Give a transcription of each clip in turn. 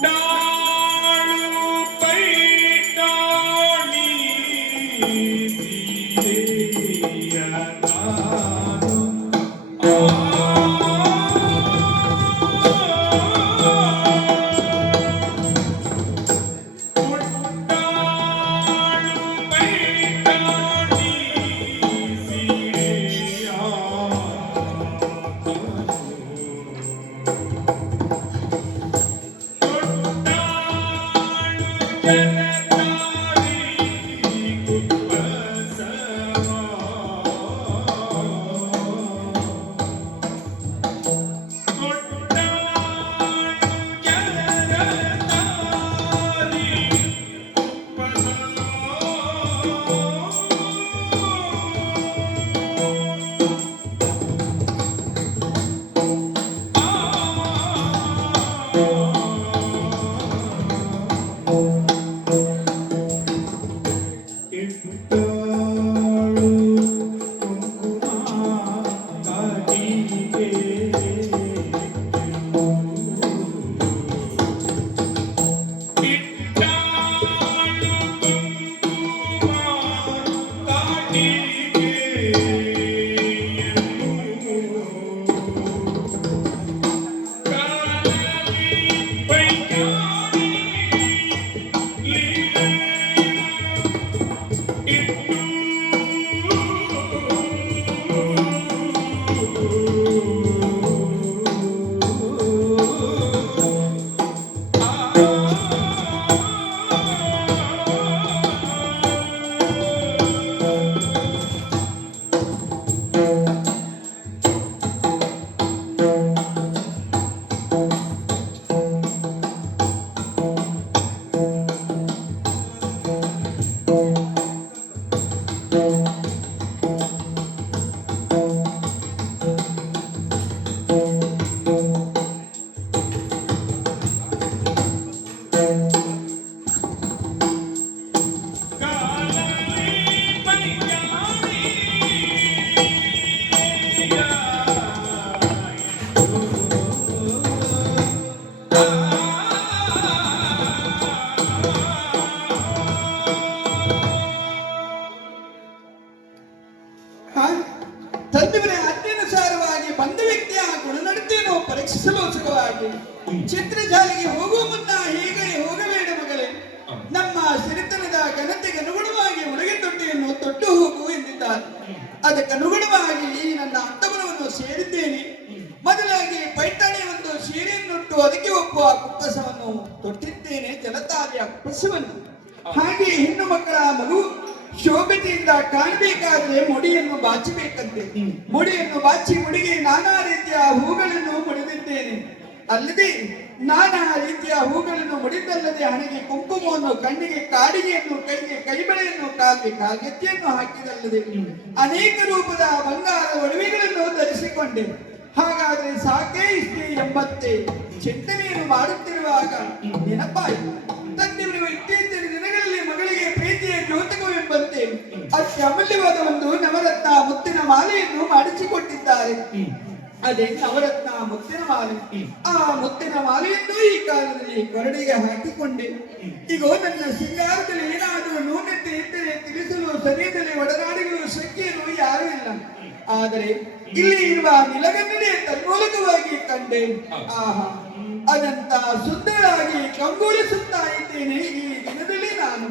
No! ಅದಕ್ಕೆ ಅನುಗುಣವಾಗಿ ನನ್ನ ಅಂತಗುಣವನ್ನು ಸೇರಿದ್ದೇನೆ. ಮೊದಲಾಗಿ ಪೈಠಾಣಿ ಒಂದು ಸೀರೆಯನ್ನುಟ್ಟು ಅದಕ್ಕೆ ಒಪ್ಪುವ ಕುಪ್ಪಸವನ್ನು ತೊಟ್ಟಿದ್ದೇನೆ ಜಲತಾದಿಯ ಕುಪ್ಪಸವನ್ನು ಹಾಗೆ ಹೆಣ್ಣು ಮಕ್ಕಳ ಮಗು ಶೋಭತೆಯಿಂದ ಕಾಣಬೇಕಾದ್ರೆ ಮುಡಿಯನ್ನು ಬಾಚಬೇಕಂತೆ. ಮುಡಿಯನ್ನು ಬಾಚಿ ಮುಡಿಗೆ ನಾನಾ ರೀತಿಯ ಹೂಗಳನ್ನು ಮುಡಿದಿದ್ದೇನೆ. ಅಲ್ಲದೆ ನಾನಾ ರೀತಿಯ ಹೂಗಳನ್ನು ಮುಡಿದಲ್ಲದೆ ಹಣೆಗೆ ಕುಂಕುಮವನ್ನು, ಕಣ್ಣಿಗೆ ಕಾಡಿಗೆಯನ್ನು, ಕೈಗೆ ಕೈಬಳೆಯನ್ನು, ಕಾಲಿಗೆ ಕಾಲ್ಗೆತ್ತಿಯನ್ನು ಹಾಕಿದಲ್ಲದೆ ಅನೇಕ ರೂಪದ ಬಂಗಾರ ಒಡವೆಗಳನ್ನು ಧರಿಸಿಕೊಂಡೆ. ಹಾಗಾದ್ರೆ ಸಾಕೇ ಇಷ್ಟೇ ಎಂಬತ್ತೆ ಚಿಂತನೆಯನ್ನು ಮಾಡುತ್ತಿರುವಾಗ ನೆನಪಾಯಿತು. ತಂದೆಯವರು ಇತ್ತೀಚಿನ ದಿನಗಳಲ್ಲಿ ಮಗಳಿಗೆ ಪ್ರೀತಿಯ ಜ್ಯೋತಕವೆಂಬಂತೆ ಅತ್ಯಮೂಲ್ಯವಾದ ಒಂದು ನವರತ್ನ ಮುತ್ತಿನ ಮಾಲೆಯನ್ನು ಮಾಡಿಸಿಕೊಟ್ಟಿದ್ದಾರೆ. ಅದೇ ನವರತ್ನ ಮುತ್ತಿನ ಮಾಲೆ ಆ ಮುತ್ತಿನ ಮಾಲೆಯನ್ನು ಈ ಕಾಲದಲ್ಲಿ ಕೊರಡಿಗೆ ಹಾಕಿಕೊಂಡೆ. ಈಗ ನನ್ನ ಸಿಂಗಾರದಲ್ಲಿ ಏನಾದರೂ ನ್ಯೂನತೆ ಇದ್ದರೆ ತಿಳಿಸಲು ಸರಿಯದಲ್ಲಿ ಒಡನಾಡಿಗಳು ಶಕ್ತಿಯನ್ನು ಯಾರೂ ಇಲ್ಲ. ಆದರೆ ಇಲ್ಲಿ ಇರುವ ನಿಲಗನ್ನಡೆ ತನ್ಮೂಲಕವಾಗಿ ಕಂಡೆ. ಆಹಾ ಅದಂತ ಸುಂದರವಾಗಿ ಕಂಗೊಳಿಸುತ್ತಾ ಇದ್ದೇನೆ ಈ ದಿನದಲ್ಲಿ ನಾನು.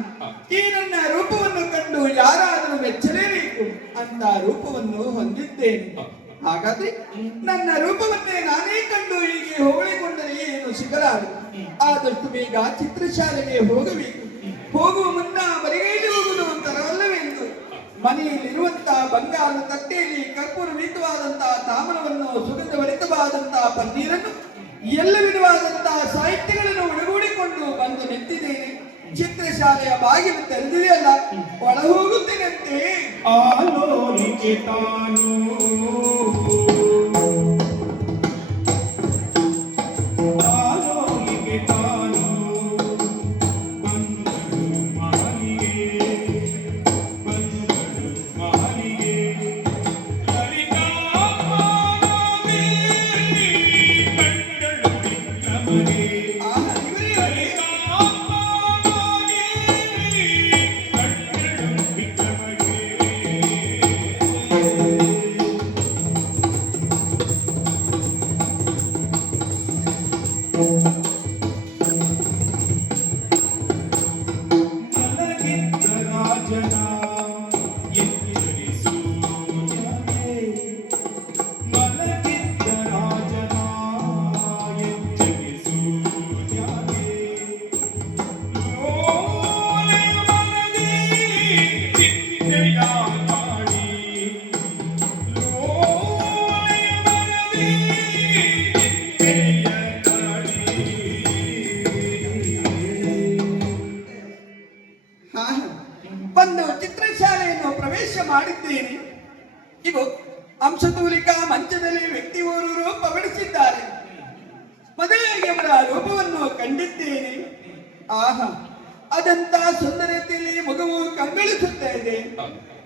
ಈ ನನ್ನ ರೂಪವನ್ನು ಕಂಡು ಯಾರಾದರೂ ಮೆಚ್ಚಲೇಬೇಕು ಅಂತ ರೂಪವನ್ನು ಹೊಂದಿದ್ದೇನೆ. ಹಾಗಾದ್ರೆ ನನ್ನ ರೂಪವನ್ನೇ ನಾನೇ ಕಂಡು ಹೀಗೆ ಹೊಗಳಿಕೊಂಡರೆ ಏನು ಸಿಗಲಾರು ಆದಷ್ಟು ಬೇಗ ಚಿತ್ರಶಾಲೆಗೆ ಹೋಗಬೇಕು. ಹೋಗುವ ಮುನ್ನ ಬರಿಗೈಲಿ ಹೋಗುವುದು ತರವಲ್ಲವೆಂದು ಮನೆಯಲ್ಲಿರುವಂತಹ ಬಂಗಾರದ ತಟ್ಟೆಯಲ್ಲಿ ಕರ್ಪೂರ ಮಿತವಾದಂತಹ ತಾಮ್ರವನ್ನು, ಸುಗಂಧ ಭರಿತವಾದಂತಹ ಪನ್ನೀರನ್ನು, ಎಲ್ಲ ವಿಧವಾದಂತಹ ಸಾಹಿತ್ಯಗಳನ್ನು ಒಳಗೂಡಿಕೊಂಡು ಬಂದು ನಿಂತಿದ್ದೇನೆ. ಚಿತ್ರಶಾಲೆಯ ಬಾಗಿಲು ತೆರೆದಿದೆಯಲ್ಲ ಒಳ ಹೋಗುತ್ತೇನಂತೆ ಬಂದು ಚಿತ್ರಶಾಲೆಯನ್ನು ಪ್ರವೇಶ ಮಾಡಿದ್ದೇನೆ. ಇವು ಅಂಶತೂಲಿಕಾ ಮಂಚದಲ್ಲಿ ವ್ಯಕ್ತಿ ಓರ್ವರು ಪವಡಿಸಿದ್ದಾರೆ ಮದುವೆಯಾಗಿ ಅವರ ರೂಪವನ್ನು ಕಂಡಿದ್ದೇನೆ. ಆಹಾ, ಅದಂತ ಸುಂದರತೆಯಲ್ಲಿ ಮಗುವು ಕಂಗಳಿಸುತ್ತಾ ಇದೆ.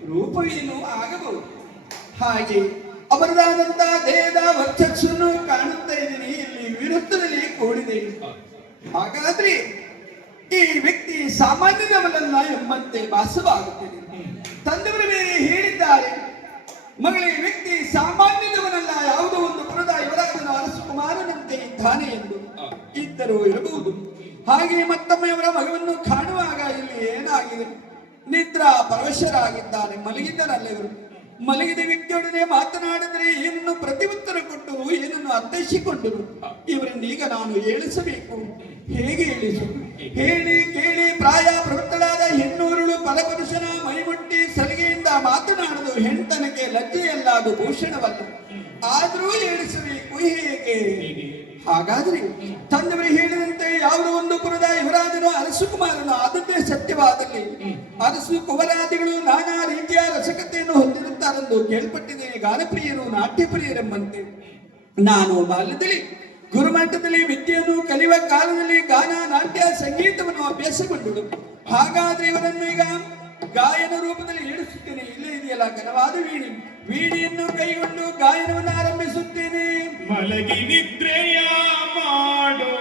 ರೂಪವೇನು ಆಗಬಹುದು? ಹಾಗೆ ಅವರದಾದಂತ ದೇಹದ ವರ್ಚಸ್ಸನ್ನು ಕಾಣುತ್ತಾ ಇದ್ದೀನಿ. ಇಲ್ಲಿ ವಿರುದ್ಧದಲ್ಲಿ ಕೂಡಿದೆ. ಹಾಗಾದ್ರೆ ಈ ವ್ಯಕ್ತಿ ಸಾಮಾನ್ಯದವನಲ್ಲ ಎಂಬಂತೆ ಭಾಸವಾಗುತ್ತಿದೆ ತಂದವರು ಬೇರೆ ಹೇಳಿದ್ದಾರೆ, ಮಗಳ, ವ್ಯಕ್ತಿ ಸಾಮಾನ್ಯದವನಲ್ಲ ಯಾವುದೋ ಒಂದು ಪುರದ ಯುವರಾಜನ ಅರಸು ಕುಮಾರನಂತೆ ಇದ್ದಾನೆ ಎಂದು ಇದ್ದರೂ ಇರಬಹುದು. ಹಾಗೆ ಮತ್ತೊಮ್ಮೆ ಅವರ ಮಗವನ್ನು ಕಾಣುವಾಗ ಇಲ್ಲಿ ಏನಾಗಿದೆ? ನಿದ್ರಾ ಪರವಶರಾಗಿದ್ದಾನೆ ಮಲಗಿದ್ದರಲ್ಲ ಇವರು. ಮಲಗಿದ ವ್ಯಕ್ತಿಯೊಡನೆ ಮಾತನಾಡಿದರೆ ಏನನ್ನು ಪ್ರತಿಯುತ್ತರ ಕೊಟ್ಟು ಏನನ್ನು ಅರ್ಥೈಸಿಕೊಂಡರು ಇವರನ್ನು ಈಗ ನಾನು ಏಳಿಸಬೇಕು ಹೇಗೆ ಏಳಿಸು ಹೇಳಿ, ಕೇಳಿ, ಪ್ರಾಯ ಪ್ರವೃತ್ತಳಾದ ಹೆಣ್ಣೂರುಳು ಪರಪುರುಷನ ಮೈಮುಟ್ಟಿ ಸಲಿಗೆಯಿಂದ ಮಾತನಾಡಲು ಹೆಣ್ತನಕ್ಕೆ ಲಜ್ಜೆಯಲ್ಲ ಅದು ಭೂಷಣವಲ್ಲ ಆದರೂ ಏಳಿಸಬೇಕು ಹೇಗೆ? ಹಾಗಾದ್ರೆ ತಂದವರು ಹೇಳಿದಂತೆ ಯಾವುದೋ ಒಂದು ಪುರದ ಯುವರಾಜನು ಅರಸು ಕುಮಾರನು ಆದದ್ದೇ ಸತ್ಯವಾದಲ್ಲಿ ಅರಸು ಕುವರಾದಿಗಳು ನಾನಾ ರೀತಿಯ ರಸಕತೆಯನ್ನು ಹೊಂದಿರುತ್ತಾರೆಂದು ಕೇಳ್ಪಟ್ಟಿದೆ ಗಾನಪ್ರಿಯರು, ನಾಟ್ಯಪ್ರಿಯರೆಂಬಂತೆ. ನಾನು ಬಾಲ್ಯದಲ್ಲಿ ಗುರುಮಟ್ಟದಲ್ಲಿ ವಿದ್ಯೆಯನ್ನು ಕಲಿಯುವ ಕಾಲದಲ್ಲಿ ಗಾನ, ನಾಟ್ಯ, ಸಂಗೀತವನ್ನು ಅಭ್ಯಾಸಗೊಂಡಳು ಹಾಗಾದ್ರೆ ಇವರನ್ನು ಈಗ ಗಾಯನ ರೂಪದಲ್ಲಿ ಏಳಿಸುತ್ತೇನೆ ಇಲ್ಲೇ ಇದೆಯಲ್ಲ, ಘನವಾದ ವೀಣಿ. ವೀಣಿಯನ್ನು ಕೈಗೊಂಡು ಗಾಯನವನ್ನು ಆರಂಭಿಸುತ್ತೇನೆ. ಮಲಗಿ ನಿದ್ರೆಯ ಮಾಡೋ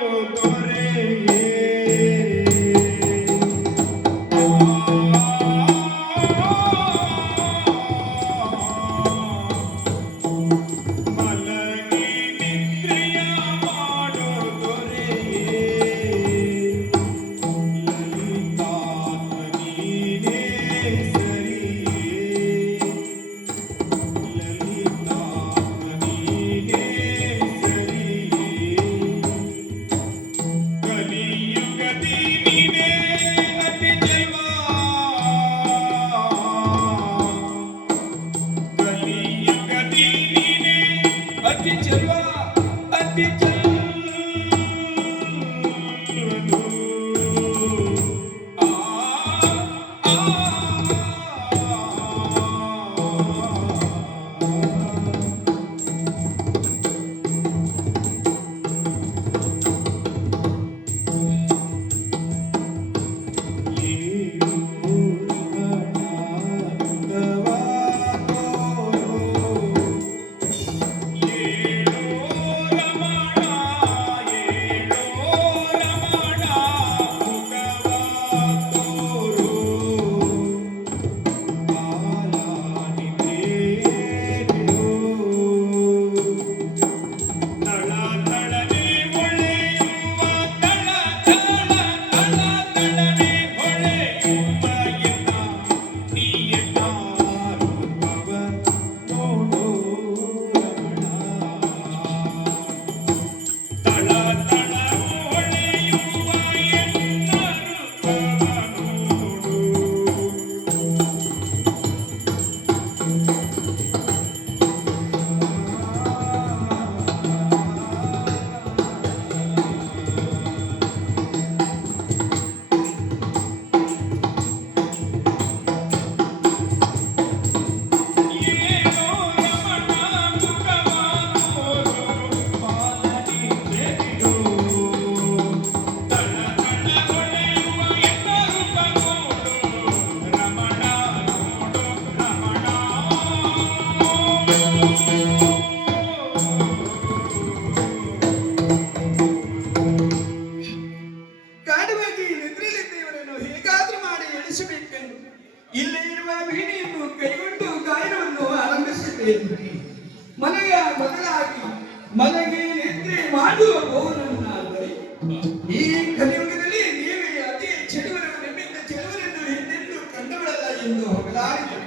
Indo-Popolari